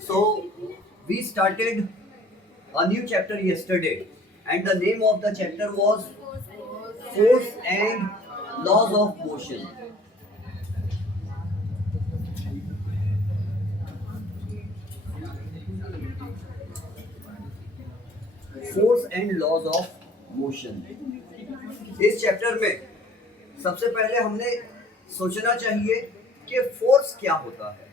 So we started a new chapter yesterday, and the name of the chapter was Force and Laws of Motion. Force and Laws of Motion. इस chapter में सबसे पहले हमने सोचना चाहिए कि force क्या होता है।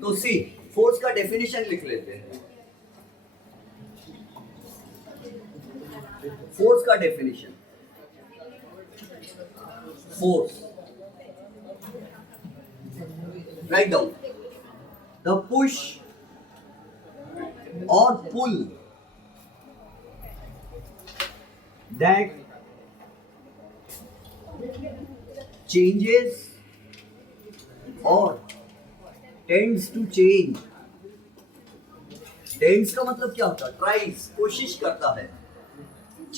तो सी, फोर्स का डेफिनेशन लिख लेते हैं। फोर्स का definition, force, write down, the push और पुल that changes or tends to change. Tends का मतलब क्या होता है? Tries, कोशिश करता है।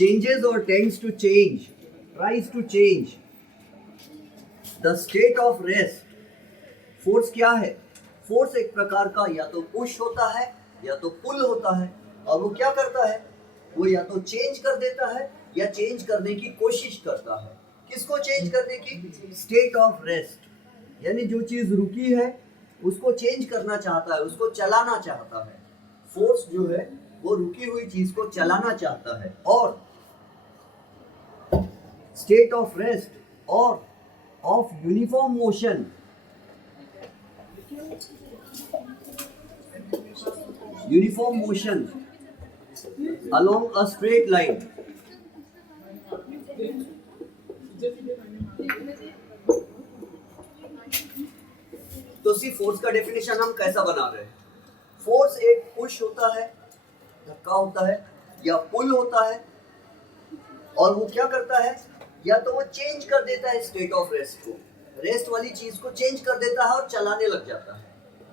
Changes or tends to change, tries to change the state of rest. Force क्या है? फोर्स एक प्रकार का या तो पुश होता है या तो पुल होता है, और वो क्या करता है? वो या तो चेंज कर देता है या चेंज करने की कोशिश करता है। किसको चेंज करने की? स्टेट ऑफ रेस्ट, यानी जो चीज रुकी है उसको चेंज करना चाहता है, उसको चलाना चाहता है। फोर्स जो है वो रुकी हुई चीज को चलाना चाहता है। और स्टेट ऑफ रेस्ट और of uniform motion, uniform motion along a straight line. तो सी, फोर्स का डेफिनेशन हम कैसा बना रहे हैं? फोर्स एक पुश होता है, धक्का होता है, या पुल होता है, और वो क्या करता है? या तो वो चेंज कर देता है स्टेट ऑफ रेस्ट को, रेस्ट वाली चीज को चेंज कर देता है और चलाने लग जाता है,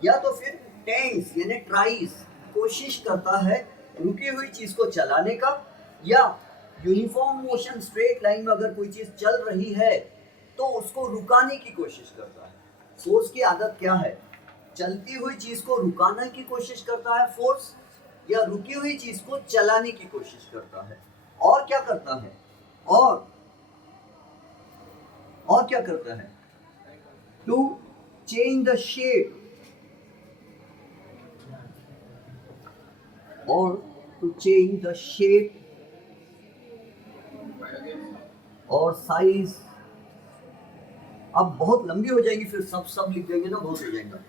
या तो फिर टेंस यानी ट्राइज, कोशिश करता है रुकी हुई चीज को चलाने का, या यूनिफॉर्म मोशन स्ट्रेट लाइन में अगर कोई चीज चल रही है तो उसको रुकाने की कोशिश करता है। फोर्स की आदत क्या है? चलती हुई चीज को रुकाने की कोशिश करता है फोर्स, या रुकी हुई चीज को चलाने की कोशिश करता है। और क्या करता है? और क्या करता है? To change the shape or to change the shape or size. अब बहुत लंबी हो जाएगी, फिर सब लिख देंगे ना, बहुत हो जाएगा।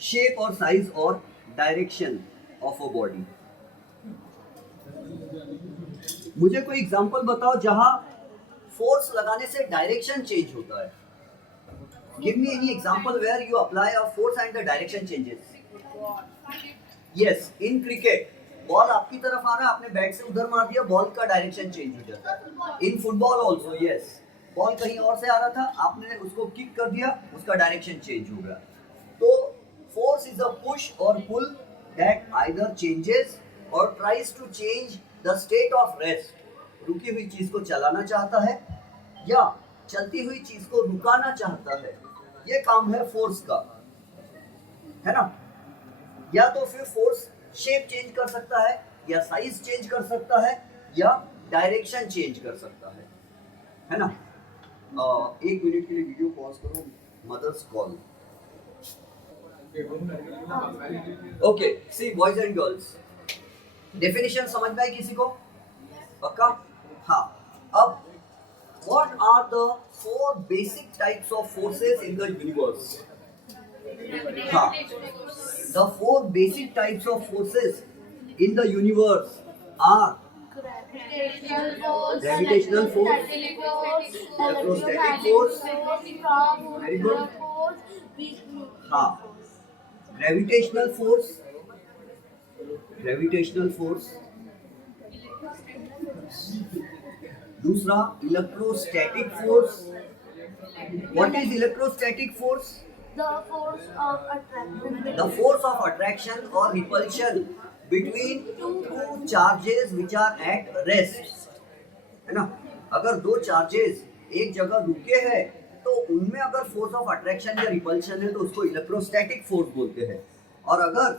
शेप और साइज और डायरेक्शन ऑफ अ बॉडी। मुझे कोई एग्जांपल बताओ जहां फोर्स लगाने से डायरेक्शन चेंज होता है। Give me any example where you apply a force and the direction changes. Yes, in cricket ball आपकी तरफ आ रहा है, आपने बैट से उधर मार दिया, बॉल का डायरेक्शन चेंज हो जाता है। In football also, yes, ball कहीं और से आ रहा था, आपने उसको किक कर दिया, उसका डायरेक्शन चेंज हो गया। तो फोर्स इज अ पुश और पुल दैट आइदर चेंजेस और tries to change the state of rest. रुकी हुई चीज को चलाना चाहता है या चलती हुई चीज को रुकाना चाहता है। ये काम है फोर्स का, है ना? या तो फिर फोर्स शेप चेंज कर सकता है, या साइज चेंज कर सकता है, या डायरेक्शन चेंज कर सकता है ना? 1 मिनट के लिए वीडियो पॉज करो, mothers call. Okay, see boys and girls, definition समझ में आई किसी को? पक्का? हाँ। अब what are the 4 basic types of forces in the universe? हाँ, the 4 basic types of forces in the universe are gravitational force, electrostatic force, very good, हाँ, gravitational force, दूसरा electrostatic force. What is electrostatic force? The force of attraction. The force of attraction or repulsion between two charges which are at rest, है ना? अगर दो charges एक जगह रुके हैं तो उनमें अगर फोर्स ऑफ अट्रैक्शन या रिपल्शन है तो उसको इलेक्ट्रोस्टैटिक फोर्स बोलते हैं। और अगर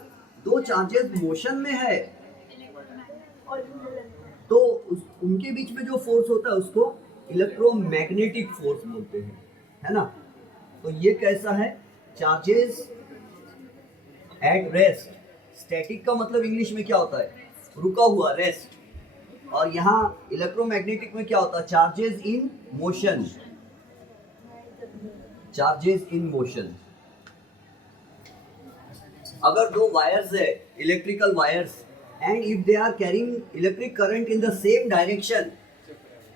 दो चार्जेस मोशन में है तो उनके बीच में जो फोर्स होता है उसको इलेक्ट्रोमैग्नेटिक फोर्स बोलते हैं, है ना। तो ये कैसा है, चार्जेस एट रेस्ट, स्टैटिक का मतलब इंग्लिश में क्या होता है, रुका हुआ, रेस्ट। और यहाँ इलेक्ट्रोमैग्नेटिक में क्या होता है, charges in motion, charges in motion. अगर दो वायर्स है, electrical wires, and if they are carrying electric current in the same direction,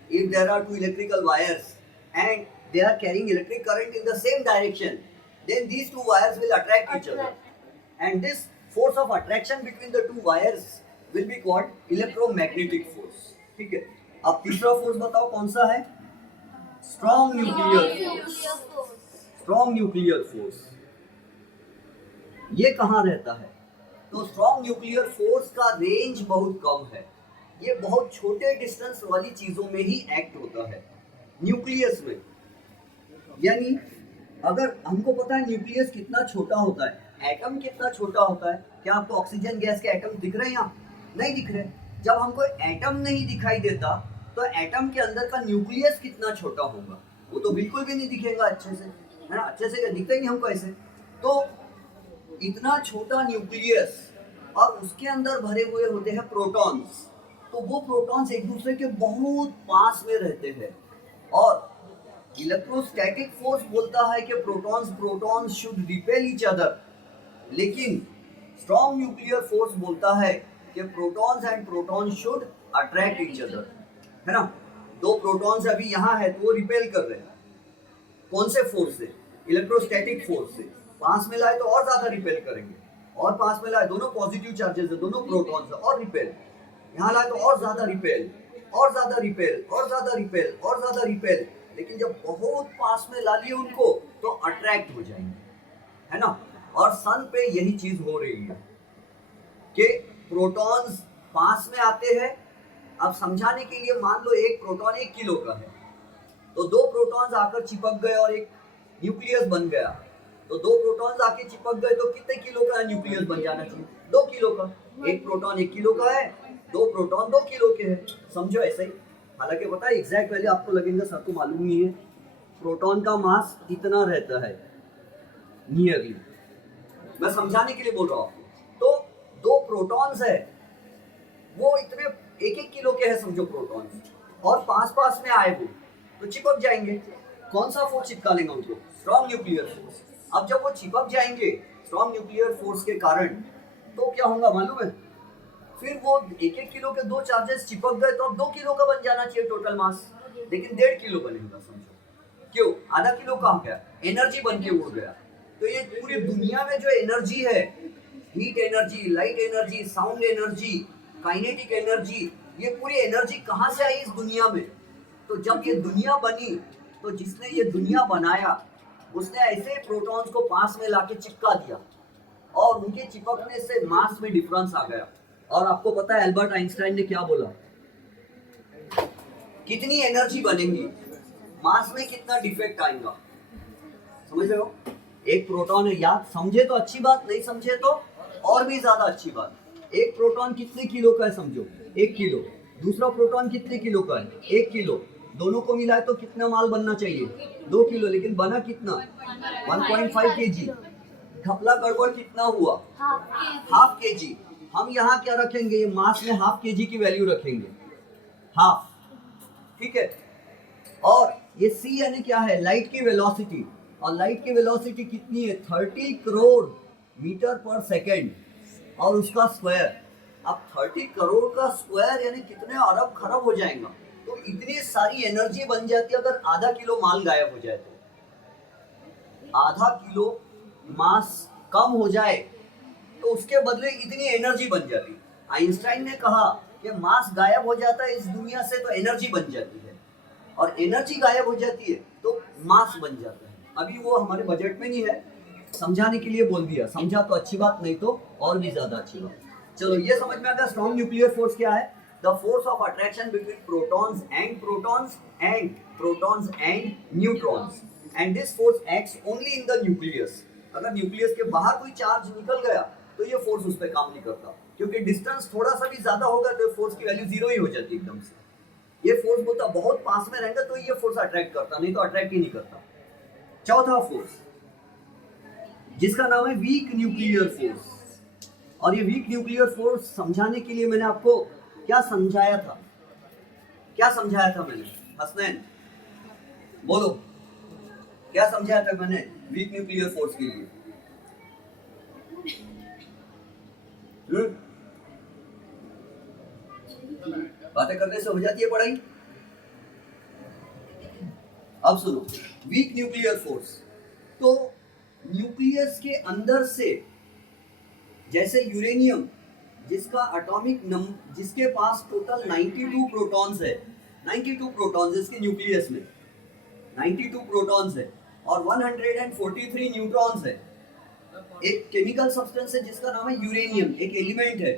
if there are two electrical wires and they are carrying electric current in the same direction, then these two wires will attract each other, and this force of attraction between the two wires will be called electromagnetic force। ठीक है, अब तीसरा force बताओ कौन सा है, strong nuclear force. Strong nuclear force ये कहाँ रहता है, तो स्ट्रॉन्ग न्यूक्लियर फोर्स का रेंज बहुत कम है, ये बहुत छोटे डिस्टेंस वाली चीजों में ही एक्ट होता है, न्यूक्लियस में। यानी अगर हमको पता है न्यूक्लियस कितना छोटा होता है, एटम कितना छोटा होता है, क्या आपको ऑक्सीजन गैस के एटम दिख रहे हैं यहाँ, नहीं दिख रहे। जब हमको एटम नहीं दिखाई देता तो एटम के अंदर का न्यूक्लियस कितना छोटा होगा, वो तो बिल्कुल भी नहीं दिखेगा अच्छे से, है ना, अच्छे से दिखता ही नहीं हमको ऐसे। तो इतना छोटा न्यूक्लियस और उसके अंदर भरे हुए होते हैं प्रोटॉन्स, तो वो प्रोटॉन्स एक दूसरे के बहुत पास में रहते हैं। और इलेक्ट्रोस्टैटिक फोर्स बोलता है कि protons should repel each other, लेकिन स्ट्रॉन्ग न्यूक्लियर फोर्स बोलता है कि protons and protons should attract each other, है ना। दो प्रोटॉन्स अभी यहाँ है तो वो रिपेल कर रहे हैं, कौन से फोर्स से, इलेक्ट्रोस्टैटिक फोर्स से। पास में लाए तो और ज्यादा रिपेल करेंगे, और पास में लाए, दोनों पॉजिटिव चार्जेस है, दोनों प्रोटॉन्स है, और रिपेल, यहाँ लाए तो और ज्यादा रिपेल, और ज्यादा रिपेल, और ज्यादा रिपेल, और ज्यादा रिपेल। लेकिन जब बहुत पास में ला लिए उनको तो अट्रैक्ट हो जाएंगे, है ना। और सन पे यही चीज हो रही है कि प्रोटॉन्स पास में आते हैं। अब समझाने के लिए मान लो एक प्रोटॉन 1 किलो का है, तो दो प्रोटॉन्स आकर चिपक गए और एक न्यूक्लियस बन गया। तो दो प्रोटॉन्स आके चिपक गए तो कितने किलो का न्यूक्लियस बन जाना चाहिए, 2 किलो का। एक प्रोटॉन 1 किलो का है, दो प्रोटॉन 2 किलो के हैं, समझो ऐसे ही। हालांकि पता है एग्जैक्ट वैल्यू आपको लगेगा सर को मालूम नहीं है, प्रोटॉन का मास इतना रहता है नियरली, मैं समझाने के लिए बोल रहा हूँ। तो दो प्रोटॉन्स है, वो इतने 1-1 किलो के हैं समझो प्रोटॉन्स, और पास पास में आए वो तो चिपक जाएंगे। कौन सा फोर्स चिपका लेंगे उनको, स्ट्रॉन्ग न्यूक्लियर फोर्स। अब जब वो चिपक जाएंगे स्ट्रॉन्ग न्यूक्लियर फोर्स के कारण, तो क्या होगा मालूम है, फिर वो 1-1 किलो के दो चार्जेस चिपक गए तो अब 2 किलो का बन जाना चाहिए टोटल मास, लेकिन 1.5 किलो बनेगा समझो। क्यों, आधा किलो कहाँ गया, एनर्जी बन के उड़ गया। तो ये पूरी दुनिया में जो एनर्जी है, heat energy, light energy, sound energy, kinetic energy, ये पूरी एनर्जी कहाँ से आई इस दुनिया में। तो जब ये दुनिया बनी तो जिसने ये दुनिया बनाया उसने ऐसे प्रोटॉन्स को पास में लाके चिपका दिया, और उनके चिपकने से मास में डिफरेंस आ गया। और आपको पता है एल्बर्ट आइंस्टाइन ने क्या बोला, कितनी एनर्जी बनेगी, मास में कितना डिफेक्ट आएगा, समझ रहे हो। एक प्रोटॉन है, याद समझे तो अच्छी बात, नहीं समझे तो और भी ज्यादा अच्छी बात। एक प्रोटॉन कितने किलो का है समझो, 1 किलो। दूसरा प्रोटॉन कितने किलो का है, 1 किलो। दोनों को मिलाए तो कितना माल बनना चाहिए, 2 किलो, लेकिन बना कितना, 1.5 kg। घपला गड़बड़ कितना हुआ, हाफ kg। हम यहाँ क्या रखेंगे, ये मास में हाफ kg की वैल्यू रखेंगे, हाफ, ठीक है। और ये c यानी क्या है, लाइट की वेलोसिटी, और लाइट की वेलोसिटी कितनी है, 30 करोड़ मीटर पर सेकेंड, और उसका स्क्वायर। अब 30 करोड़ का स्क्वायर यानी कितने अरब खरब हो जाएगा। तो इतनी सारी एनर्जी बन जाती है अगर आधा किलो माल गायब हो जाए तो। आधा किलो मास कम हो जाए तो उसके बदले इतनी एनर्जी बन जाती। आइंस्टाइन ने कहा कि मास गायब हो जाता है इस दुनिया से तो एनर्जी बन जाती है, और एनर्जी गायब हो जाती है तो मास बन जाता है। अभी वो हमारे बजट में नहीं है, समझाने के लिए बोल दिया, समझा तो अच्छी बात, नहीं तो और भी ज्यादा अच्छी बात। चलो ये समझ में आ गया स्ट्रॉन्ग न्यूक्लियर फोर्स क्या है, the force of attraction between protons and neutrons. And this force acts only in the nucleus. अगर न्यूक्लियस के बाहर कोई चार्ज निकल गया तो ये फोर्स उस पर काम नहीं करता, क्योंकि डिस्टेंस थोड़ा सा भी ज्यादा होगा तो फोर्स की वैल्यू जीरो ही हो जाती है एकदम से। ये फोर्स होता बहुत पास में रहेगा तो ये फोर्स अट्रैक्ट करता, नहीं तो अट्रैक्ट ही नहीं करता। चौथा फोर्स जिसका नाम है वीक न्यूक्लियर फोर्स। और ये वीक न्यूक्लियर फोर्स समझाने के लिए मैंने आपको क्या समझाया था, क्या समझाया था मैंने? हसनैन बोलो, क्या समझाया था मैंने वीक न्यूक्लियर फोर्स के लिए? बातें करने से हो जाती है पढ़ाई। अब सुनो, वीक न्यूक्लियर फोर्स, तो न्यूक्लियस के अंदर से जैसे यूरेनियम जिसका एटॉमिक नंबर, जिसके पास टोटल 92 प्रोटॉन्स है, 92 प्रोटॉन्स इसके न्यूक्लियस में 92 प्रोटॉन्स है और 143 न्यूट्रॉन्स है। एक केमिकल सब्सटेंस है जिसका नाम है यूरेनियम, एक एलिमेंट है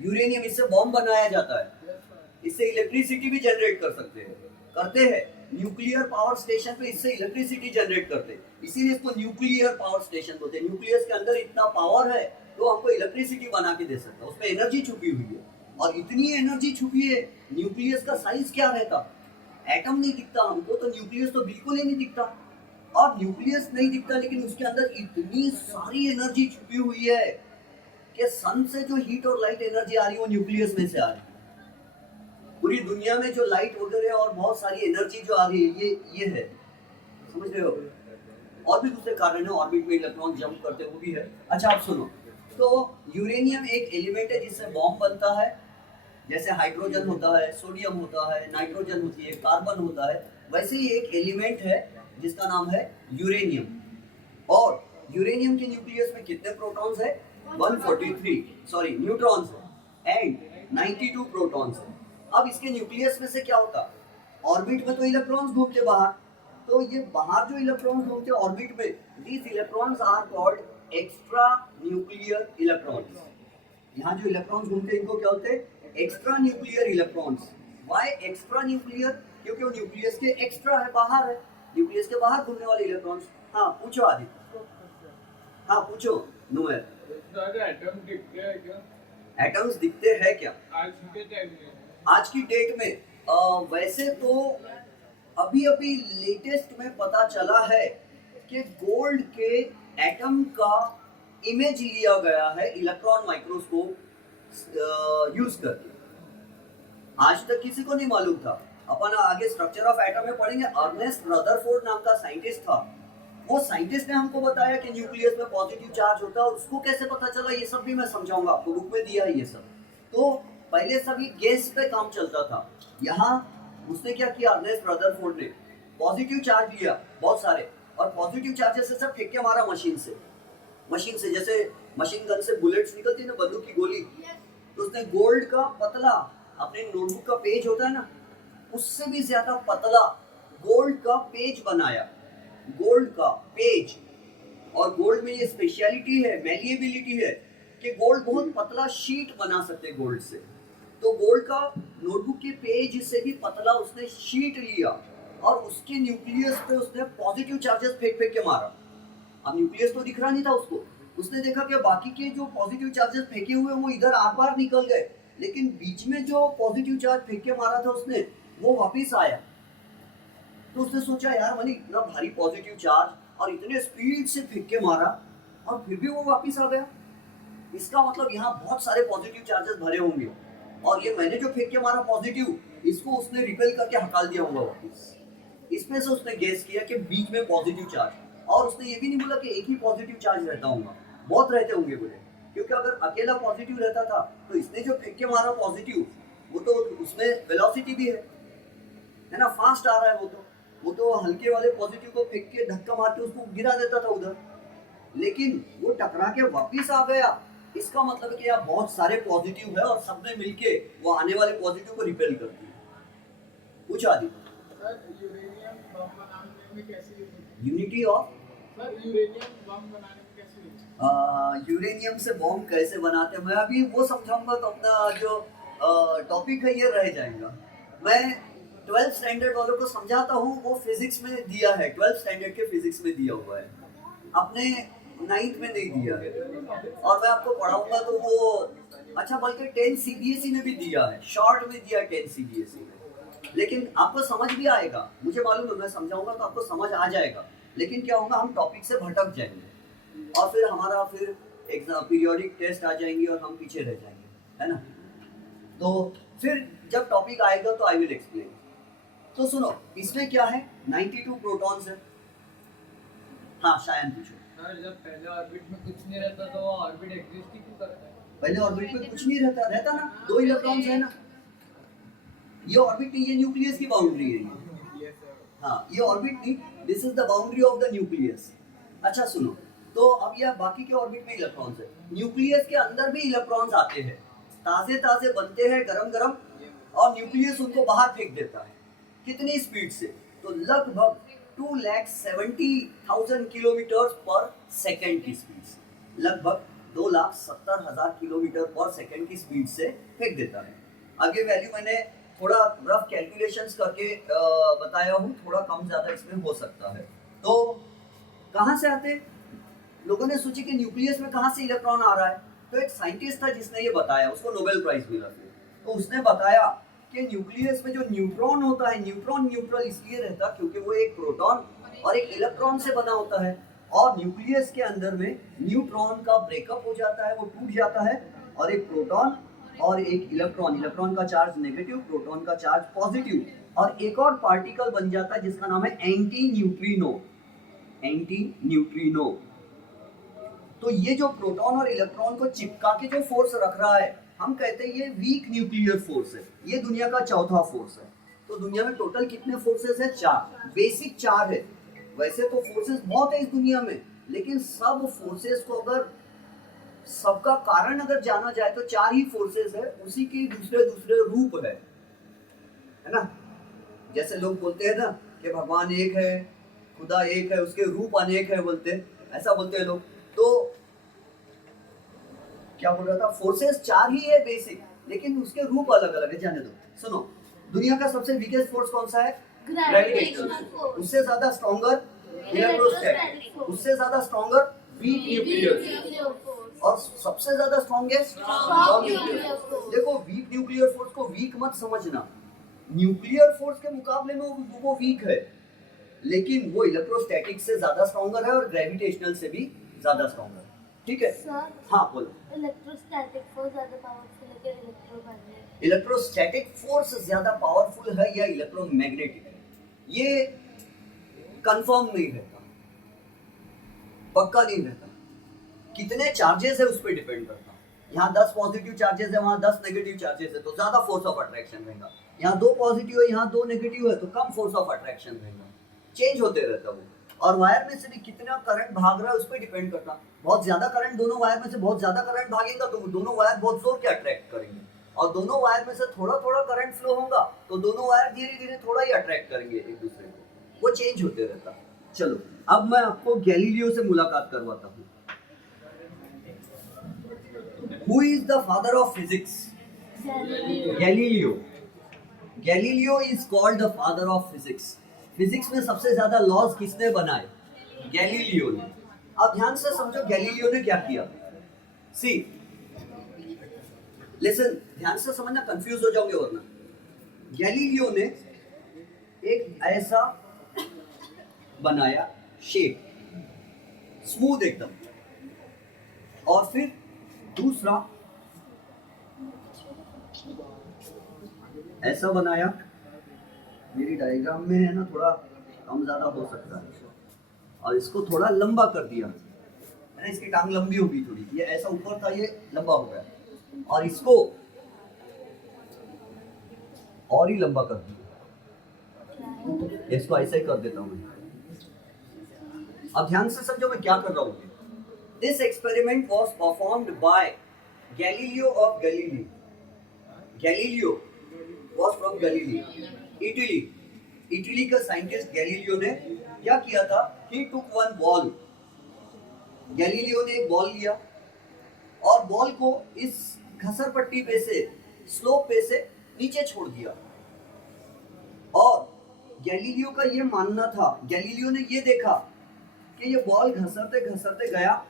यूरेनियम, इससे बॉम्ब बनाया जाता है, इससे इलेक्ट्रिसिटी भी जनरेट कर सकते हैं, करते हैं। न्यूक्लियर पावर स्टेशन पे इससे इलेक्ट्रिसिटी जनरेट करते हैं, इसीलिए इसको न्यूक्लियर पावर स्टेशन बोलते हैं। न्यूक्लियस के अंदर इतना पावर है तो हमको इलेक्ट्रिसिटी बना के दे सकता है, उसमें एनर्जी छुपी हुई है। और इतनी एनर्जी छुपी है, न्यूक्लियस का साइज क्या रहता, एटम नहीं दिखता हमको, तो न्यूक्लियस तो बिल्कुल ही नहीं दिखता। और न्यूक्लियस नहीं दिखता लेकिन उसके अंदर इतनी सारी एनर्जी छुपी हुई है कि सन से जो हीट और लाइट एनर्जी आ रही है वो न्यूक्लियस में से आ रही है। पूरी दुनिया में जो लाइट वगैरह और बहुत सारी एनर्जी जो आ रही है ये है, समझ रहे हो? और भी दूसरे कारण है, ऑर्बिट में इलेक्ट्रॉन जंप करते वो भी है। अच्छा आप सुनो, तो यूरेनियम एक एलिमेंट है जिससे बॉम्ब बनता है, जैसे हाइड्रोजन होता है, सोडियम होता है, नाइट्रोजन होती है, कार्बन होता है, वैसे ही एक एलिमेंट है जिसका नाम है यूरेनियम। और यूरेनियम के न्यूक्लियस में कितने प्रोटॉन्स है? 143 न्यूट्रॉन्स है एंड 92 प्रोटॉन्स है। अब इसके न्यूक्लियस में से क्या होता, ऑर्बिट में तो इलेक्ट्रॉन्स घूमते बाहर, तो ये बाहर जो इलेक्ट्रॉन्स घूमते ऑर्बिट में, these electrons are called extra nuclear electrons. यहाँ जो इलेक्ट्रॉन्स घूमते हैं इनको क्या होते हैं? Extra nuclear electrons. Why extra nuclear? क्योंकि वो न्यूक्लियस के एक्स्ट्रा है, बाहर है, न्यूक्लियस के बाहर घूमने वाले इलेक्ट्रॉन्स। हाँ पूछो आदित्य, हाँ पूछो नुमैर। एटम्स दिखते हैं क्या आज की डेट में? वैसे तो अभी अभी लेटेस्ट में पता चला है कि गोल्ड के एटम का इमेज लिया गया है इलेक्ट्रॉन माइक्रोस्कोप यूज करके। आज तक किसी को नहीं मालूम था। अपन आगे स्ट्रक्चर ऑफ एटम में पढ़ेंगे, अर्नेस्ट रदरफोर्ड नाम का साइंटिस्ट था, वो साइंटिस्ट ने हमको बताया कि न्यूक्लियस में पॉजिटिव चार्ज होता है, और उसको कैसे पता चला ये सब भी मैं समझाऊंगा आपको, बुक में दिया है ये सब। तो पहले सभी गैस पे काम चलता था, यहाँ उसने क्या किया, अर्नेस्ट रदरफोर्ड ने पॉजिटिव चार्ज लिया बहुत सारे, और पॉजिटिव चार्जेस से सब फेंक के मारा मशीन से जैसे मशीन गन से बुलेट्स निकलती है ना, बंदूक की गोली, तो उसने गोल्ड का पतला, अपने नोटबुक का पेज होता है ना, उससे भी ज्यादा पतला गोल्ड का पेज बनाया, गोल्ड का पेज। और गोल्ड में ये स्पेशलिटी है, मैलिएबिलिटी है कि गोल्ड बहुत पतला शीट बना सकते हैं गोल्ड से। तो गोल्ड का नोटबुक के पेज से भी पतला उसने शीट लिया और उसके न्यूक्लियस पे उसने पॉजिटिव चार्जेस फेंक के मारा। अब न्यूक्लियस तो दिख रहा नहीं था उसको, उसने देखा कि बाकी के जो पॉजिटिव चार्जेस फेंके हुए वो इधर आर पार निकल गए, लेकिन बीच में जो पॉजिटिव चार्ज फेंक के मारा था उसने वो वापिस आया। तो उसने सोचा यार मैंने इतना भारी पॉजिटिव चार्ज और इतने स्पीड से फेंक के मारा और फिर भी वो वापिस आ गया, इसका मतलब यहाँ बहुत सारे पॉजिटिव चार्जेस भरे होंगे, और ये मैंने जो फेंक के मारा पॉजिटिव, इसको उसने रिपेल करके हटाल दिया होगा वापिस। इसमें से उसने गेस किया कि बीच में पॉजिटिव चार्ज, और उसने ये भी नहीं बोला कि एक ही पॉजिटिव चार्ज रहता होगा, बहुत रहते होंगे बोले, क्योंकि अगर अकेला पॉजिटिव रहता था तो इसने जो फेंक के मारा पॉजिटिव, वो तो उसमें वेलोसिटी भी है ना, फास्ट आ रहा है, वो तो हल्के वाले पॉजिटिव को फेंक के धक्का मार के उसको गिरा देता था उधर, लेकिन वो टकरा के वापिस आ गया। इसका मतलब है कि यहाँ बहुत सारे पॉजिटिव है और सब में मिलके वो आने वाले पॉजिटिव को रिपेल करती है। पूछा आदि यूनिटी ऑफ यूरेनियम से बॉम्ब कैसे बनाते हैं, मैं अभी वो समझाऊंगा तो अपना जो टॉपिक है ये रह जाएगा। मैं 12th स्टैंडर्ड वालों को समझाता हूँ, वो फिजिक्स में दिया है, 12th स्टैंडर्ड के फिजिक्स में दिया हुआ है, अपने 9th में नहीं दिया है। और मैं आपको पढ़ाऊंगा तो वो अच्छा, बल्कि 10 सीबीएसई में भी दिया है, शॉर्ट में दिया है 10 सीबीएसई में, लेकिन आपको समझ भी आएगा, मुझे मालूम है, मैं समझाऊंगा तो आपको समझ आ जाएगा। लेकिन क्या होगा, हम टॉपिक से भटक जाएंगे और फिर हमारा फिर एग्जाम पीरियोडिक टेस्ट आ जाएंगी और हम पीछे रह जाएंगे, है ना। तो फिर जब टॉपिक आएगा तो आई विल एक्सप्लेन। तो सुनो, इसमें क्या है, 92 प्रोटॉन्स है। हाँ शायद पूछो। सर जब पहले ऑर्बिट में कुछ नहीं रहता तो वो ऑर्बिट एग्जिस्ट ही क्यों करता है? पहले ऑर्बिट में कुछ नहीं रहता ना, 2 इलेक्ट्रॉन्स है ना। ये ऑर्बिट नहीं, ये न्यूक्लियस की बाउंड्री है ये। हाँ ये ऑर्बिट नहीं, this is the boundary of the nucleus. अच्छा सुनो, तो अब ये बाकी के ऑर्बिट में इलेक्ट्रॉन्स है, न्यूक्लियस के अंदर भी इलेक्ट्रॉन्स आते हैं, ताजे ताजे बनते हैं गरम गरम, और न्यूक्लियस उनको बाहर फेंक देता है। कितनी स्पीड से, तो लगभग 2,70,000 किलोमीटर पर सेकेंड की स्पीड से, लगभग 2,70,000 किलोमीटर पर सेकेंड की स्पीड से फेंक देता है। आगे वैल्यू मैंने थोड़ा रफ कैलकुलेशंस करके बताया हूँ, थोड़ा कम ज़्यादा इसमें हो सकता है। तो कहाँ से आते, लोगों ने सोचे कि न्यूक्लियस में कहाँ से इलेक्ट्रॉन आ रहा है, तो एक साइंटिस्ट था जिसने ये बताया, उसको नोबेल प्राइज मिला। तो उसने बताया कि न्यूक्लियस में जो न्यूट्रॉन होता है, न्यूट्रॉन न्यूट्रल इसलिए रहता क्योंकि वो एक प्रोटॉन और एक इलेक्ट्रॉन से बना होता है, और न्यूक्लियस के अंदर में न्यूट्रॉन का ब्रेकअप हो जाता है, वो टूट जाता है, और एक प्रोटॉन और एक इलेक्ट्रॉन, इलेक्ट्रॉन का चार्ज नेगेटिव, प्रोटॉन का चार्ज पॉजिटिव, और एक और पार्टिकल बन जाता है जिसका नाम है एंटी न्यूट्रिनो। Anti neutrino. तो ये जो प्रोटॉन और इलेक्ट्रॉन को चिपका के जो फोर्स रख रहा है, हम कहते हैं ये वीक न्यूक्लियर फोर्स है, ये दुनिया का चौथा फोर्स है। तो दुनिया में टोटल कितने फोर्सेस है, 4, बेसिक 4 है। वैसे तो फोर्सेस बहुत है इस दुनिया में, लेकिन सब फोर्सेस को अगर सबका कारण अगर जाना जाए तो 4 ही फोर्सेस है, उसी के दूसरे दूसरे रूप है ना। जैसे लोग बोलते हैं ना कि भगवान एक है, खुदा एक है, उसके रूप अनेक है, बोलते हैं, ऐसा बोलते हैं लोग। तो क्या बोल रहा था, फोर्सेस 4 ही है बेसिक, लेकिन उसके रूप अलग अलग है, जाने दो। सुनो, दुनिया का सबसे वीकेस्ट फोर्स कौन सा है, ग्रेविटेशनल फोर्स। उससे ज्यादा स्ट्रॉन्गर इलेक्ट्रोस्टैटिक, उससे ज्यादा स्ट्रॉन्गर वीक न्यूक्लियर, और सबसे ज्यादा स्ट्रॉन्गेस्ट स्ट्रॉन्ग न्यूक्लियर फोर्स। देखो वीक न्यूक्लियर फोर्स को वीक मत समझना, न्यूक्लियर फोर्स के मुकाबले में वो वीक है, लेकिन वो इलेक्ट्रोस्टैटिक से ज्यादा स्ट्रॉन्गर है और ग्रेविटेशनल से भी ज्यादा स्ट्रॉन्गर है, ठीक है सर। हाँ बोलो। इलेक्ट्रोस्टैटिक फोर्स ज्यादा पावरफुल है कि इलेक्ट्रोमैग्नेटिक? इलेक्ट्रोस्टैटिक फोर्स ज्यादा पावरफुल है या इलेक्ट्रोमैग्नेटिक है, ये कंफर्म नहीं रहता, पक्का नहीं रहता। कितने चार्जेस है उस पर डिपेंड करता। यहाँ 10 पॉजिटिव चार्जेस है, वहाँ 10 नेगेटिव चार्जेस है, तो ज्यादा फोर्स ऑफ अट्रैक्शन रहेगा। यहाँ 2 पॉजिटिव है, यहाँ 2 नेगेटिव है, तो कम फोर्स ऑफ अट्रैक्शन रहेगा। चेंज होते रहता वो। और वायर में से भी कितना करंट भाग रहा है उस पर डिपेंड करता। बहुत ज्यादा करंट, दोनों वायर में से बहुत ज्यादा करंट भागेगा तो दोनों वायर बहुत जोर के अट्रैक्ट करेंगे, और दोनों वायर में से थोड़ा थोड़ा करंट फ्लो होगा तो दोनों वायर धीरे धीरे थोड़ा ही अट्रैक्ट करेंगे एक दूसरे को, वो चेंज होते रहता। चलो अब मैं आपको गैलीलियो से मुलाकात करवाता हूँ। Who is the father of physics? Galileo. Galileo is called the father of physics. Physics में सबसे ज्यादा लॉज किसने बनाए, गैलीलियो ने। अब ध्यान से समझो गैलीलियो ने क्या किया। सी लिसन, ध्यान से समझना, कंफ्यूज हो जाओगे वरना। गैलीलियो ने एक ऐसा बनाया शेप, स्मूथ एकदम, और फिर दूसरा ऐसा बनाया, मेरी डायग्राम में है ना, थोड़ा कम ज्यादा हो सकता है, और इसको थोड़ा लंबा कर दिया, है ना, इसकी टांग लंबी होगी थोड़ी, ये ऐसा ऊपर था, ये लंबा हो गया, और इसको और ही लंबा कर दिया, इसको ऐसा ही कर देता हूँ। अब ध्यान से समझो मैं क्या कर रहा हूँ। This experiment was performed by Galileo of Galilee. Galileo was from Galilee, Italy. Italy का साइंटिस्ट गैलीलियो ने क्या किया था, he took one ball. Galileo ने एक बॉल लिया और बॉल को इस घसरपट्टी पे से, स्लोप पे से नीचे छोड़ दिया। और गैलीलियो का ये मानना था, गैलीलियो ने ये देखा कि ये बॉल घसरते घसरते गया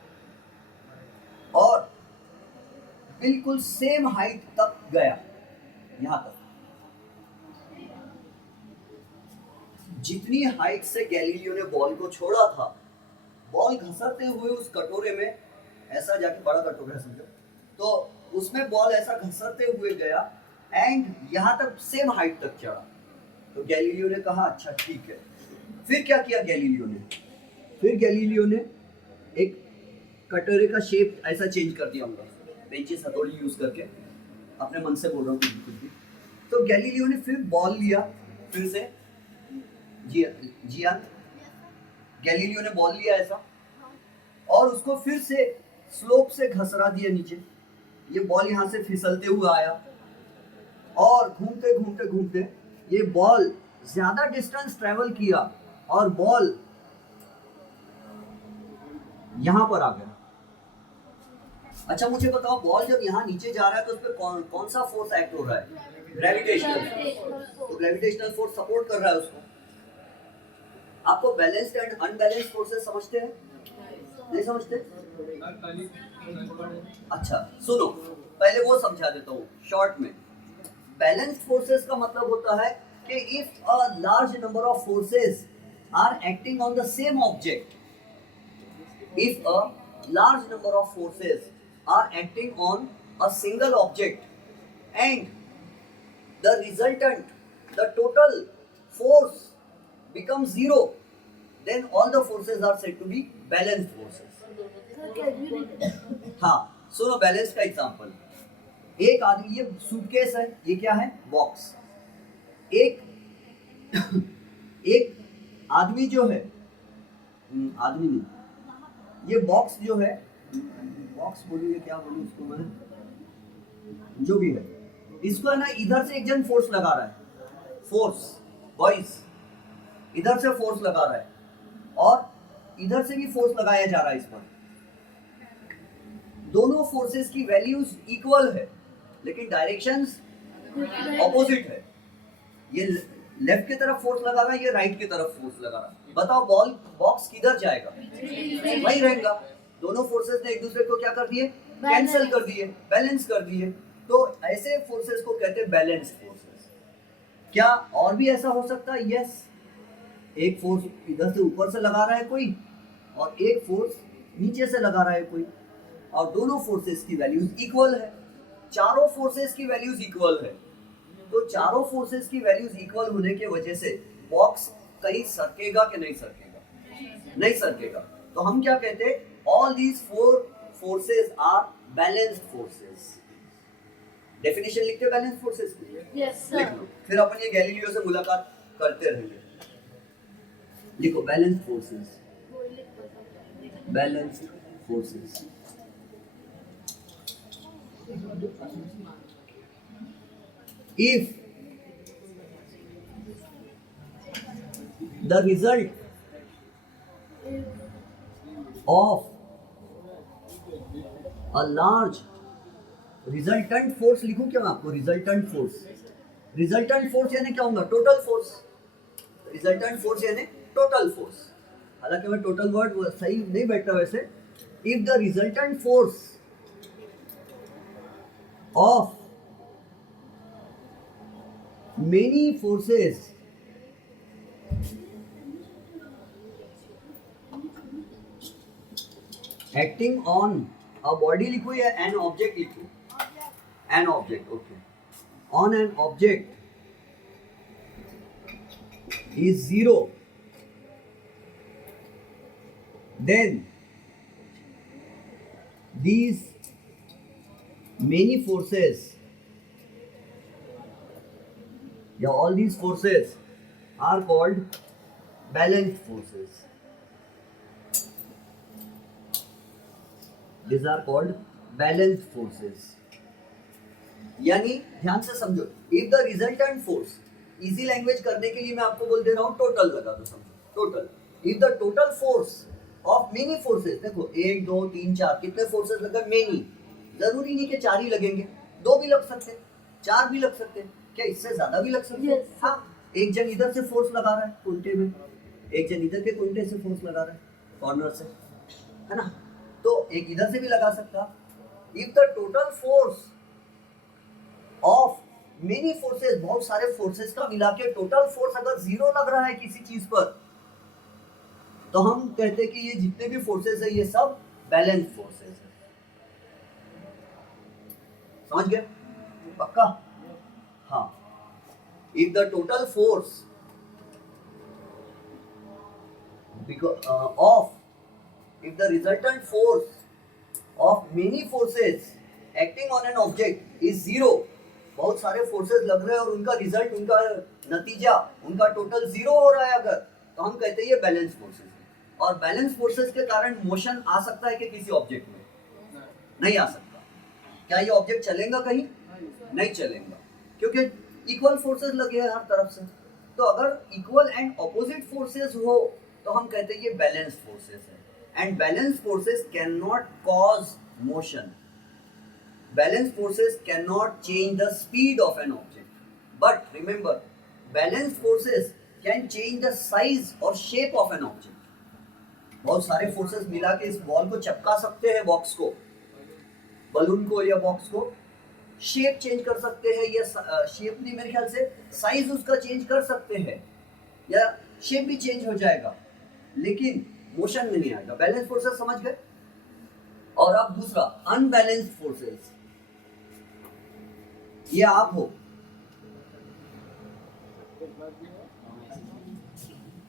और बिल्कुल सेम हाइट तक गया, यहां तक। जितनी हाइट से गैलीलियो ने बॉल को छोड़ा था, बॉल घसरते हुए उस कटोरे में ऐसा जाके, बड़ा कटोरा है समझो, तो उसमें बॉल ऐसा घसरते हुए गया एंड यहां तक सेम हाइट तक चढ़ा। तो गैलीलियो ने कहा अच्छा ठीक है। फिर क्या किया गैलीलियो ने? फिर गैलीलियो ने एक कटोरे का शेप ऐसा चेंज कर दिया होगा, पेंचिस हथौड़ी यूज करके, अपने मन से बोल रहा हूँ कुछ भी। तो गैलीलियो ने फिर बॉल लिया, फिर से जियान गैलीलियो ने बॉल लिया ऐसा और उसको फिर से स्लोप से घसरा दिया नीचे। ये बॉल यहाँ से फिसलते हुए आया और घूमते घूमते घूमते ये बॉल ज्यादा डिस्टेंस ट्रेवल किया और बॉल यहां पर आ गया। अच्छा मुझे बताओ, बॉल जब यहाँ नीचे जा रहा है तो उस पर कौन सा फोर्स एक्ट हो रहा है? ग्रेविटेशनल। तो ग्रेविटेशनल फोर्स सपोर्ट कर रहा है उसको। आपको बैलेंस्ड एंड अनबैलेंस्ड फोर्सेस समझते हैं? नहीं समझते? अच्छा सुनो, पहले वो समझा देता हूँ शॉर्ट में। बैलेंस्ड फोर्सेस का मतलब होता है कि if a large number of forces are acting on the same object, if a large number of forces are acting on a single object and the resultant, the total force becomes zero, then all the forces are said to be balanced forces. हाँ सुनो balance का example. एक आदमी, ये suitcase है, ये क्या है? बॉक्स। एक आदमी जो है, आदमी नहीं, ये बॉक्स जो है, बॉक्स बोलूँ क्या बोलूँ इसको मैं, जो भी है, इसको है ना इधर से एक जन फोर्स लगा रहा है, फोर्स बॉयज इधर से फोर्स लगा रहा है और इधर से भी फोर्स लगाया जा रहा है इस पर। दोनों फोर्सेस की वैल्यूज इक्वल है लेकिन डायरेक्शंस ऑपोजिट है। ये लेफ्ट की तरफ फोर्स लगा रहा है, ये राइट की तरफ फोर्स लगा रहा है। बताओ बॉक्स किधर जाएगा? वही रहेगा। दोनों फोर्सेस ने एक दूसरे को क्या कर दिए? कैंसिल कर दिए, बैलेंस कर दिए। तो ऐसे फोर्सेस को कहते हैं बैलेंस्ड फोर्सेस। क्या और भी ऐसा हो सकता है? यस। एक फोर्स इधर से ऊपर से लगा रहा है कोई और एक फोर्स नीचे से लगा रहा है कोई, और दोनों फोर्सेस की वैल्यूज इक्वल है। चारों फोर्सेस की वैल्यूज इक्वल है। तो चारों फोर्सेस की वैल्यूज इक्वल होने की वजह से बॉक्स कहीं सरकेगा कि नहीं सरकेगा? नहीं सरकेगा। तो हम क्या कहते हैं? All these four forces are balanced forces. Definition लिखते बैलेंस्ड फोर्सेस की? यस लिख लो, फिर अपन ये गैलीलियो से मुलाकात करते रहेंगे। लिखो balanced forces, balanced forces. If the result of a large resultant force, लिखूं क्या मैं आपको? Resultant force. रिजल्टेंट फोर्स यानी क्या होगा? Total force. रिजल्टेंट फोर्स यानी टोटल फोर्स। हालांकि मैं टोटल वर्ड सही नहीं बैठता वैसे। If the resultant force of many forces acting on a body, लिखो या an object लिखो? an object, okay. On an object is zero, then these many forces, या all these forces are called balanced forces. These are called balanced forces. यानी ध्यान से समझो, if the resultant force, easy language करने के लिए मैं आपको बोल दे रहा हूँ टोटल लगा दो, समझो total. if the total force of many forces, देखो 1 2 3 4 कितने फोर्सेस लगे? मेनी। जरूरी नहीं कि 4 ही लगेंगे, 2 भी लग सकते हैं, 4 भी लग सकते हैं, क्या इससे ज्यादा भी लग सकते हैं? Yes. हाँ, एक जन इधर से फोर्स लगा रहा है कुंटे में, एक जन इधर के कुंटे से फोर्स लगा रहा है कॉर्नर से, है ना? तो एक इधर से भी लगा सकता। If the total force of many forces, बहुत सारे फोर्सेस का मिला के टोटल फोर्स अगर 0 लग रहा है किसी चीज पर, तो हम कहते हैं कि ये जितने भी फोर्सेस है ये सब बैलेंस फोर्सेस है। समझ गए? पक्का? हाँ। If the total force if the resultant force of many forces acting on an object is 0, बहुत सारे फोर्सेस लग रहे हैं और उनका रिजल्ट, उनका नतीजा, उनका टोटल 0 हो रहा है अगर, तो हम कहते हैं ये बैलेंस फोर्सेस है। और बैलेंस फोर्सेस के कारण मोशन आ सकता है कि किसी ऑब्जेक्ट में? नहीं आ सकता। क्या ये ऑब्जेक्ट चलेगा कहीं? नहीं चलेगा, क्योंकि इक्वल फोर्सेस लगे हैं हर तरफ से। तो अगर इक्वल एंड ऑपोजिट फोर्सेस हो तो हम कहते हैं ये बैलेंस फोर्सेस है। And balance forces can not cause motion, balance forces can not change the speed of an object, but remember balance forces can change the size और shape of an object. बहुत सारे forces मिला के इस ball को चिपका सकते हैं, बॉक्स को, बलून को या बॉक्स को, शेप चेंज कर सकते हैं, या शेप नहीं, मेरे ख्याल से साइज उसका चेंज कर सकते हैं, या शेप भी चेंज हो जाएगा, लेकिन मोशन में नहीं आएगा। बैलेंस फोर्सेस समझ गए? और अब दूसरा अनबैलेंस्ड फोर्सेस, ये आप हो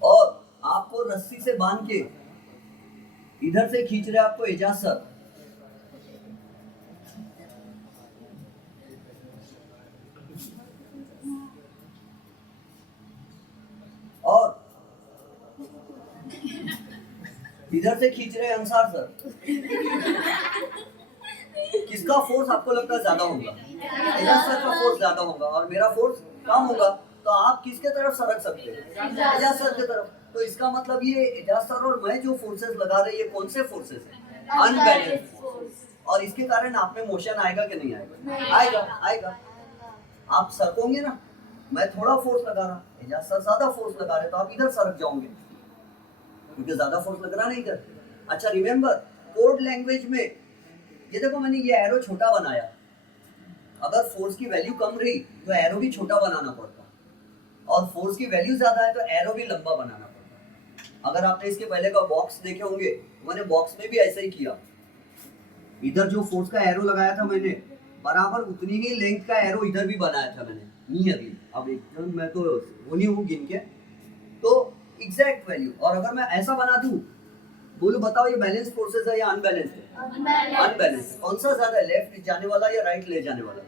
और आपको रस्सी से बांध के इधर से खींच रहे आपको एजाज सर, और इधर से खींच रहे अंसार सर, किसका फोर्स आपको लगता है ज्यादा होगा? एजाज सर का फोर्स ज्यादा होगा और मेरा फोर्स कम होगा, तो आप किसके तरफ सरक सकते हैं? एजाज सर की तरफ। तो इसका मतलब ये एजाज सर और मैं जो फोर्सेस लगा रहे हैं, ये कौन से फोर्सेस हैं? Unbalanced force. और इसके कारण आप में मोशन आएगा कि नहीं आएगा? आएगा, आएगा। आप सरकोगे ना, मैं थोड़ा फोर्स लगा रहा, एजाज सर ज्यादा फोर्स लगा रहे, तो आप इधर सरक जाओगे क्योंकि ज्यादा फोर्स लग रहा नहीं इधर। अच्छा, रिमेंबर कोड लैंग्वेज में ये देखो, मैंने ये एरो छोटा बनाया, अगर फोर्स की वैल्यू कम रही तो एरो भी छोटा बनाना पड़ता, और फोर्स की वैल्यू ज्यादा है तो एरो भी लंबा बनाना पड़ता। अगर आपने इसके पहले का बॉक्स देखे होंगे, मैंने बॉक्स में भी ऐसा ही किया, इधर जो फोर्स का एरो लगाया था मैंने, बराबर उतनी ही लेंथ का एरो इधर भी बनाया था मैंने, नहीं अभी, अब एकदम मैं तो वो नहीं हूँ गिन के, तो एग्जैक्ट वैल्यू। और अगर मैं ऐसा बना दूं, बोलो बताओ ये बैलेंस फोर्सेस है या अनबैलेंस है? अनबैलेंस। कौन सा ज्यादा है, लेफ्ट जाने वाला या राइट ले जाने वाला?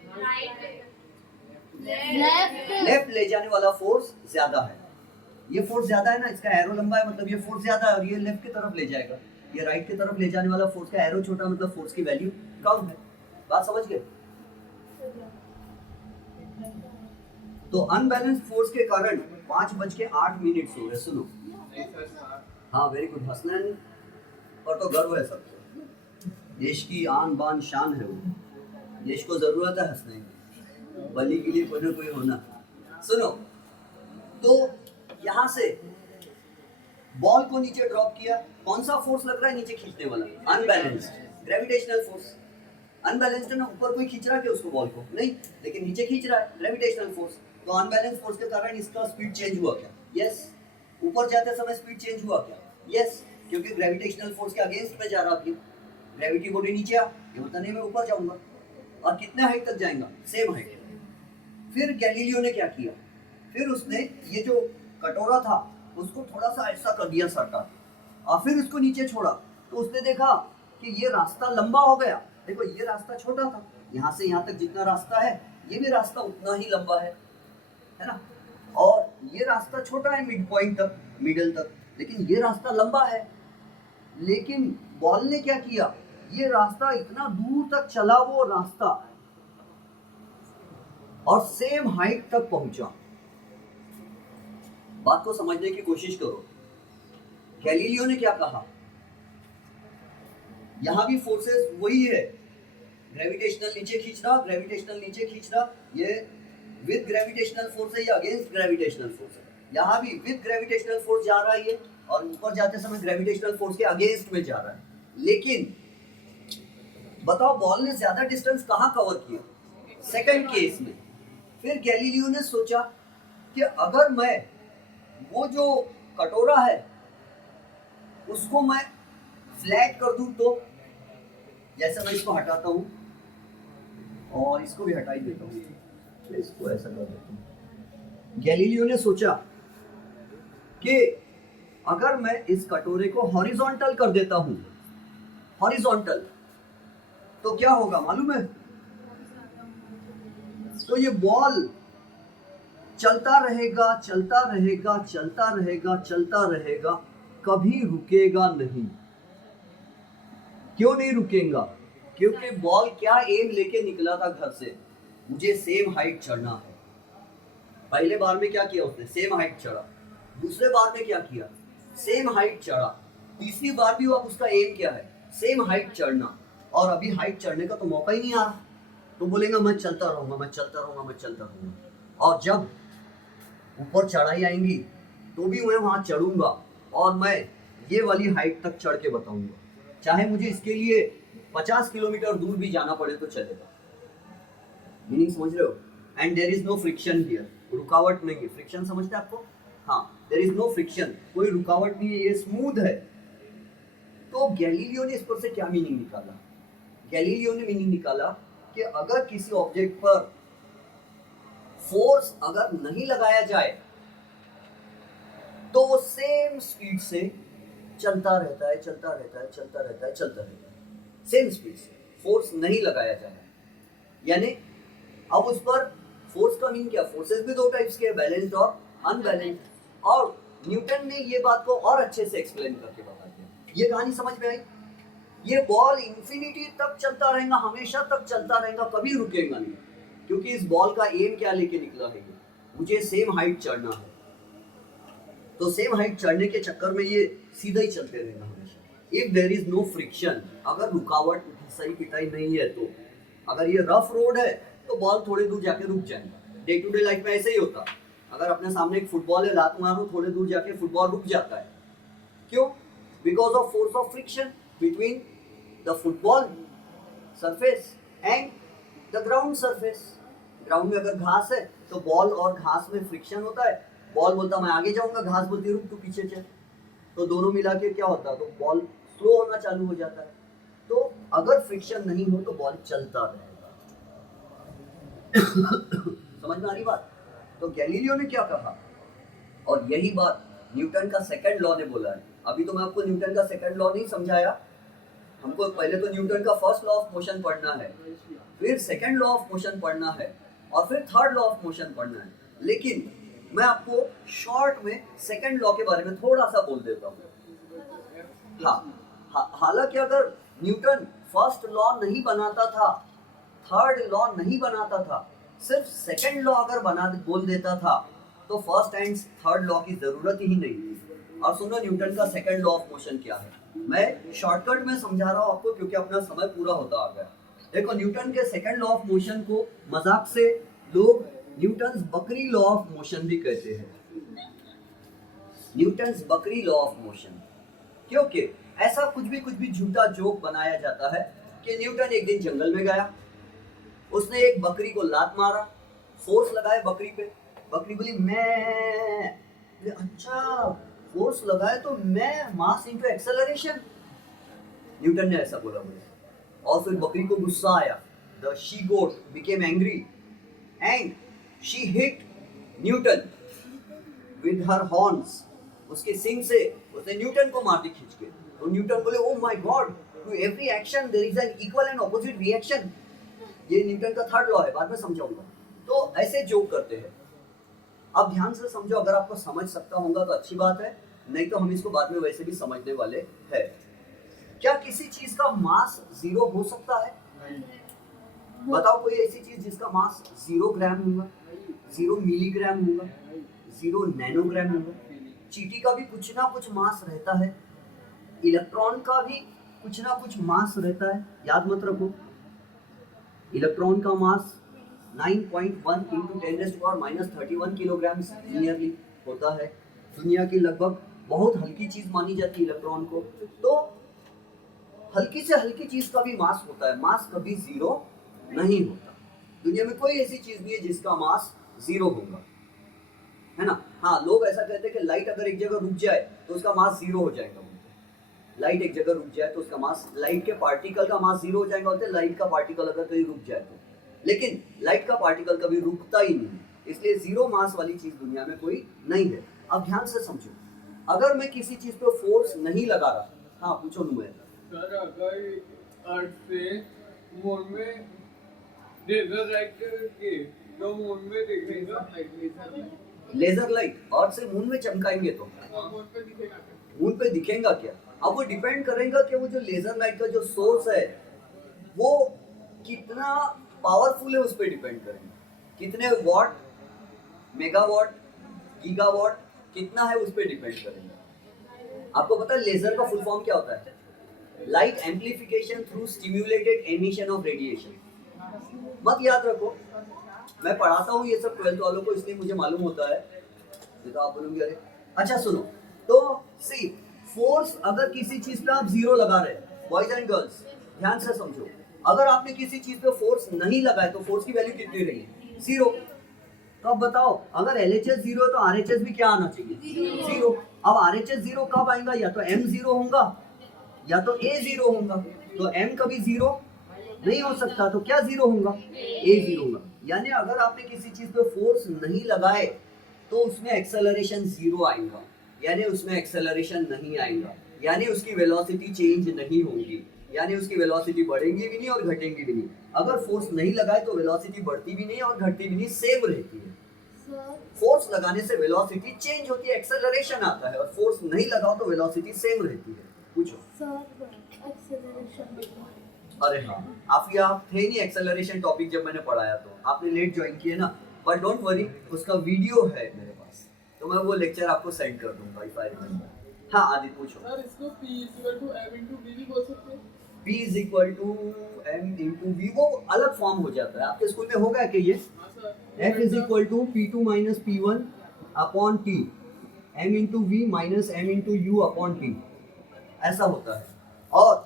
लेफ्ट ले जाने वाला फोर्स ज्यादा है। ये फोर्स ज्यादा है ना, इसका एरो लंबा है, मतलब ये फोर्स ज्यादा है, और ये लेफ्ट की तरफ ले जाएगा। ये राइट की तरफ ले जाने वाला फोर्स का एरो छोटा, मतलब फोर्स की वैल्यू कम है। बात समझ गए? तो अनबैलेंस फोर्स के कारण 5:08 हो गए। सुनो, हाँ वेरी गुड, हसनैन पर तो गर्व है सबको, देश की आन बान शान है वो, देश को जरूरत है हसनैन की, बली के लिए कोई ना कोई होना। सुनो, तो यहाँ से बॉल को नीचे ड्रॉप किया, कौन सा फोर्स लग रहा है नीचे खींचने वाला? Unbalanced gravitational force. अनबैलेंस्ड है ना, ऊपर कोई खींच रहा है क्या उसको, बॉल को? नहीं, लेकिन नीचे खींच रहा है, ग्रेविटेशनल फोर्स। तो अनबैलेंस फोर्स के कारण इसका स्पीड चेंज हुआ क्या? यस। ऊपर जाते समय स्पीड चेंज हुआ क्या? यस, क्योंकि ग्रेविटेशनल फोर्स के अगेंस्ट में जा रहा थी, ग्रेविटी बोली नीचे आ, ये मतलब नहीं मैं ऊपर जाऊंगा। और कितने हाइट तक जाएगा? Same height. फिर गैलीलियो ने क्या किया, फिर उसने ये जो कटोरा था उसको थोड़ा सा ऐसा कर दिया सरका, और फिर उसको नीचे छोड़ा, तो उसने देखा कि ये रास्ता लंबा हो गया। देखो ये रास्ता छोटा था, यहाँ से यहाँ तक जितना रास्ता है, ये भी रास्ता उतना ही लंबा है ना, और ये रास्ता छोटा है मिड पॉइंट तक, मिडल तक, लेकिन ये रास्ता लंबा है। लेकिन बॉल ने क्या किया, ये रास्ता इतना दूर तक चला वो रास्ता, और सेम हाइट तक पहुंचा। बात को समझने की कोशिश करो। गैलीलियो ने क्या कहा, यहां भी फोर्सेस वही है, ग्रेविटेशनल नीचे खींचना, ग्रेविटेशनल नीचे खींचना, ये विद ग्रेविटेशनल फोर्स है या अगेंस्ट ग्रेविटेशनल फोर्स है? यहाँ भी विद ग्रेविटेशनल फोर्स जा रहा है ये, और ऊपर जाते समय ग्रेविटेशनल फोर्स के अगेंस्ट में जा रहा है। लेकिन बताओ बॉल ने ज्यादा डिस्टेंस कहाँ कवर किया? सेकंड केस में। फिर गैलीलियो ने सोचा कि अगर मैं वो जो कटोरा है उसको मैं फ्लैट कर दूं तो, जैसे मैं इसको हटाता हूं और इसको भी हटा ही देता हूं, इसको ऐसा कर देता हूं। गैलीलियो ने सोचा कि अगर मैं इस कटोरे को हॉरिजॉन्टल कर देता हूं, हॉरिजॉन्टल, तो क्या होगा मालूम है? तो ये बॉल चलता रहेगा, चलता रहेगा, चलता रहेगा, चलता रहेगा, कभी रुकेगा नहीं। क्यों नहीं रुकेगा? क्योंकि बॉल क्या एम लेके निकला था घर से, मुझे सेम हाइट चढ़ना है। पहले बार में क्या किया उसने? सेम हाइट चढ़ा। दूसरे बार में क्या किया? सेम हाइट चढ़ा। तीसरी बार भी अब उसका एम क्या है? सेम हाइट चढ़ना। और अभी हाइट चढ़ने का तो मौका ही नहीं आ रहा, तो बोलेगा मैं चलता रहूंगा, मैं चलता रहूंगा, मैं चलता रहूंगा। और जब ऊपर चढ़ाई आएंगी तो भी मैं वहां चढ़ूंगा और मैं ये वाली हाइट तक चढ़ के बताऊंगा, चाहे मुझे इसके लिए 50 किलोमीटर दूर भी जाना पड़े तो चलेगा। मीनिंग समझ रहे हो? And there is no friction here, रुकावट नहीं है। फ्रिक्शन समझते हैं आपको? हाँ, देयर इज नो फ्रिक्शन, कोई रुकावट नहीं है, ये स्मूथ है। तो गैलीलियो ने इस पर से क्या मीनिंग निकाला? गैलीलियो ने मीनिंग निकाला कि अगर किसी ऑब्जेक्ट पर फोर्स अगर नहीं लगाया जाए तो वो सेम स्पीड से चलता रहता है, चलता रहता है, चलता रहता है, चलता रहता है, सेम स्पीड से। फोर्स नहीं लगाया जाए, यानी अब उस पर फोर्स का मीन क्या? फोर्सेस भी दो टाइप्स के, बैलेंस्ड और अनबैलेंस्ड। और न्यूटन ने ये बात को और अच्छे से एक्सप्लेन करके बता दिया। ये कहानी समझ में आई? ये बॉल इंफिनिटी तक चलता रहेगा, हमेशा तक चलता रहेगा, कभी रुकेगा नहीं, क्योंकि इस बॉल का एम क्या लेके निकला है? मुझे सेम हाइट चढ़ना है। तो सेम हाइट चढ़ने के चक्कर में ये सीधा ही चलते रहेगा हमेशा। If there is no friction, अगर रुकावट सही पिटाई नहीं है, तो अगर ये रफ रोड है तो बॉल थोड़े दूर जाके रुक जाएगा। डे टू डे लाइफ में ऐसे ही होता। अगर अपने सामने एक फुटबॉल है, लात मारो, थोड़े दूर जाके फुटबॉल रुक जाता है। क्यों? Because of force of friction between the football surface and the ground surface. Ground में अगर घास है तो बॉल और घास में फ्रिक्शन होता है। बॉल बोलता मैं आगे जाऊंगा, घास बोलती रुक तू पीछे चल, तो दोनों मिला के क्या होता है? तो बॉल स्लो होना चालू हो जाता है। तो अगर फ्रिक्शन नहीं हो तो बॉल चलता रहेगा। समझ में आ रही बात? तो गैलीलियो ने क्या कहा, और यही बात न्यूटन का सेकंड लॉ ने बोला है। अभी तो मैं आपको न्यूटन का सेकंड लॉ नहीं समझाया, हमको पहले तो न्यूटन का फर्स्ट लॉ ऑफ मोशन पढ़ना है, फिर सेकंड लॉ ऑफ मोशन पढ़ना है, और फिर थर्ड लॉ ऑफ मोशन पढ़ना है। लेकिन मैं आपको शॉर्ट में सेकंड लॉ के बारे में थोड़ा सा बोल देता हूँ। हाँ, हालांकि अगर न्यूटन फर्स्ट लॉ नहीं बनाता था, थर्ड लॉ नहीं बनाता था, सिर्फ सेकंड लॉ अगर बोल देता था, तो फर्स्ट एंड थर्ड लॉ की जरूरत ही नहीं थी। और सुनो न्यूटन का सेकंड लॉ ऑफ मोशन क्या है। मैं शॉर्टकट में समझा रहा हूँ आपको, क्योंकि अपना समय पूरा होता आ गया। देखो, न्यूटन के सेकंड लॉ ऑफ मोशन को मजाक से लोग न्यूटन्स बकरी लॉ ऑफ मोशन भी कहते हैं। न्यूटन्स बकरी लॉ ऑफ मोशन, क्योंकि ऐसा कुछ भी झूठा जोक बनाया जाता है कि न्यूटन एक दिन जंगल में गया, उसने एक बकरी को लात मारा, फोर्स लगाए बकरी पे, बकरी बोली मैं, अच्छा फोर्स लगाए तो मैं, मास इनटू एक्सेलरेशन, न्यूटन ने ऐसा बोला मुझे। और फिर बकरी को गुस्सा आया, the she goat became angry and she hit Newton with her horns, उसके सिंग से उसने न्यूटन को मार दी खींच के। तो न्यूटन बोले oh my God, to every action there is an equal and opposite reaction. ये न्यूटन का थर्ड लॉ है, बाद में समझाऊंगा। तो ऐसे जोक करते हैं। अब ध्यान से समझो, अगर आपको समझ सकता होगा तो अच्छी बात है, नहीं तो हम इसको बाद में वैसे भी समझने वाले हैं। क्या किसी चीज का मास 0 हो सकता है? बताओ कोई ऐसी चीज जिसका मास 0 ग्राम होगा, 0 मिलीग्राम होगा, 0 नैनोग्राम होगा। चींटी का भी कुछ ना कुछ मास रहता है, इलेक्ट्रॉन का भी कुछ ना कुछ मास रहता है। याद मत रखो, इलेक्ट्रॉन का मास 9.1 into 10⁻³ किलोग्राम्स नियरली होता है। दुनिया की लगभग बहुत हल्की चीज मानी जाती है इलेक्ट्रॉन को। तो हल्की से हल्की चीज का भी मास होता है, मास कभी जीरो नहीं होता। दुनिया में कोई ऐसी चीज नहीं है जिसका मास जीरो होगा, है ना। हाँ, लोग ऐसा कहते हैं कि लाइट अगर एक जगह रुक जाए तो उसका मास जीरो हो जाएगा। लाइट एक जगह रुक जाए तो उसका मास, लाइट के पार्टिकल का मास जीरो हो जाएगा। बोलते हैं लाइट का पार्टिकल अगर कहीं रुक जाए तो, लेकिन लाइट का पार्टिकल कभी रुकता ही नहीं, इसलिए जीरो मास वाली चीज दुनिया में कोई नहीं है। अब ध्यान से समझो, अगर मैं किसी चीज पे फोर्स नहीं लगा रहा, हाँ पूछो नुमैर। सर अगर अर्थ से मून में लेजर लाइट के तो मून में दिखेगा लेजर लाइट अर्थ से मून में चमकाएंगे तो मून पे दिखेगा। मून पे दिखेगा क्या? अब वो डिपेंड करेगा कि वो जो लेजर लाइट का जो सोर्स है वो कितना पावरफुल है, उस पर डिपेंड करेगा। कितने वॉट, मेगावाट, गीगावाट कितना है उस पर डिपेंड करेगा। आपको पता है लेजर का फुल फॉर्म क्या होता है? Light amplification through stimulated emission of radiation. मत याद रखो, मैं पढ़ाता हूँ ये सब 12th वालों को, इसलिए मुझे मालूम होता है। तो आप बोलोगे अरे अच्छा सुनो, तो सी फोर्स अगर किसी चीज पे आप जीरो लगा रहे हैं, बॉयज एंड गर्ल्स ध्यान से समझो, अगर आपने किसी चीज पे फोर्स नहीं लगाया तो फोर्स की वैल्यू कितनी रही? जीरो। तो अब बताओ, अगर LHS जीरो है तो RHS भी क्या आना चाहिए? जीरो। अब RHS जीरो कब आएगा? या तो M जीरो होगा या तो A जीरो होगा। तो M कभी जीरो नहीं हो सकता, तो क्या जीरो होगा? A जीरो होगा। यानी अगर आपने किसी चीज पे फोर्स नहीं लगाए तो उसमें एक्सेलरेशन जीरो आएगा, यानी उसमें एक्सेलरेशन नहीं आएगा, यानी उसकी वेलोसिटी चेंज नहीं होगी, यानी उसकी वेलोसिटी बढ़ेगी भी नहीं और घटेगी भी नहीं। अगर फोर्स नहीं लगाए तो वेलोसिटी बढ़ती भी नहीं और घटती भी नहीं, सेम रहती है। फोर्स लगाने से वेलोसिटी चेंज होती है, एक्सेलरेशन आता है, और फोर्स नहीं लगाओ तो वेलोसिटी सेम रहती है। पूछो। अरे हाँ, आप थे नहीं एक्सेलरेशन टॉपिक जब मैंने पढ़ाया, तो आपने लेट ज्वाइन किए ना, बट डोंट वरी, उसका वीडियो है मेरे पास, तो मैं वो लेक्चर आपको सेंड कर दूंगा इफ आई रिमेंबर। हाँ आदित्य पूछो। सर इसको P = M * V भी बोल सकते हैं? P = M * V वो अलग फॉर्म हो जाता है। आपके स्कूल में होगा कि ये हाँ sir. F = P2 - P1/T, M * V - M * U/T ऐसा होता है। और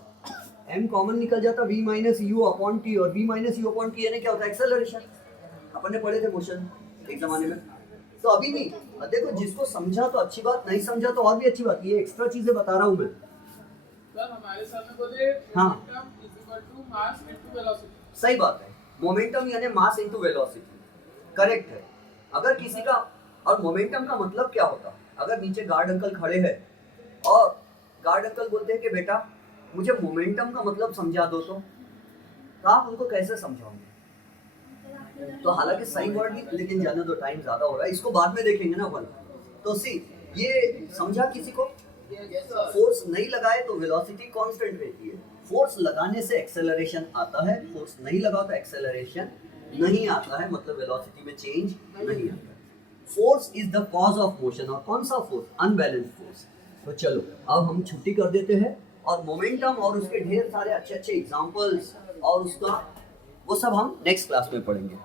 M कॉमन निकल जाता, V - U/T, और V - U/T यानी क्या होता है? एक्सेलरेशन। अपन ने पढ़े थे मोशन एक जमाने में, तो अभी नहीं। देखो, जिसको समझा तो अच्छी बात, नहीं समझा तो और भी अच्छी बात। ये एक्स्ट्रा चीजें बता रहा हूँ मैं। सर हमारे सामने बोले हाँ। मोमेंटम = मास * वेलोसिटी। सही बात है, मोमेंटम यानी मास इनटू वेलोसिटी, करेक्ट है। अगर किसी का, और मोमेंटम का मतलब क्या होता? अगर नीचे गार्ड अंकल खड़े हैं और गार्ड अंकल बोलते हैं कि बेटा मुझे मोमेंटम का मतलब समझा दो, तो आप उनको कैसे समझाओगे? तो हालांकि सही वर्ड नहीं, लेकिन जाने दो, टाइम ज्यादा हो रहा है, इसको बाद में देखेंगे ना अपन। तो सी, ये समझा किसी को? फोर्स नहीं लगाए तो वेलोसिटी कांस्टेंट रहती है, फोर्स लगाने से एक्सेलरेशन आता है, फोर्स नहीं लगाओ तो एक्सेलरेशन नहीं आता है, मतलब वेलोसिटी में चेंज नहीं आता है। Force is the cause of motion. और कौन सा फोर्स? Unbalance force. तो चलो अब हम छुट्टी कर देते हैं, और मोमेंटम और उसके ढेर सारे अच्छे अच्छे एग्जांपल्स और उसका वो सब हम नेक्स्ट क्लास में पढ़ेंगे।